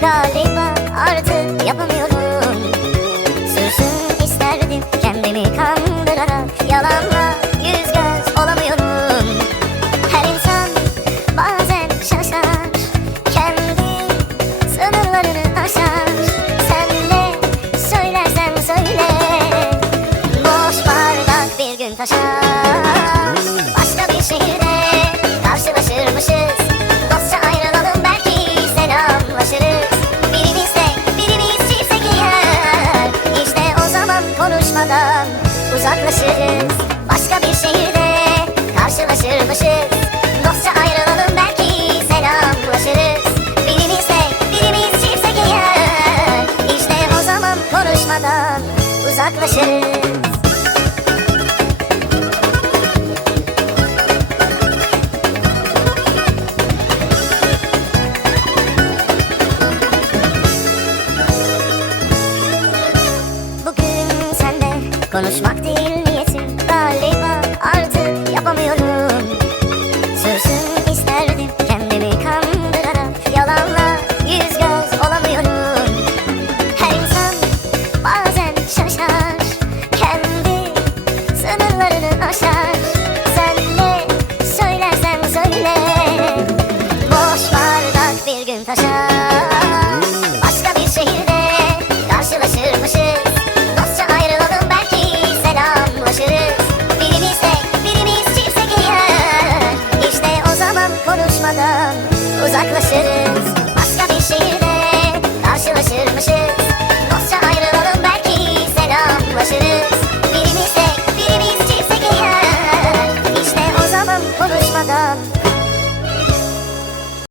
Galiba artık yapamıyorum. Sürsün isterdim kendimi kandırarak. Yalanla yüz göz olamıyorum. Her insan bazen şaşar. Kendi sınırlarını aşar. Sen ne söylersen söyle. Boş bardak bir gün taşar konuşmadan uzaklaşırız. Başka bir şehirde karşılaşırmışız Dostça ayrılalım belki selamlaşırız. Birimiz tek birimiz çiftse eğer İşte o zaman konuşmadan uzaklaşırız konuşmak değil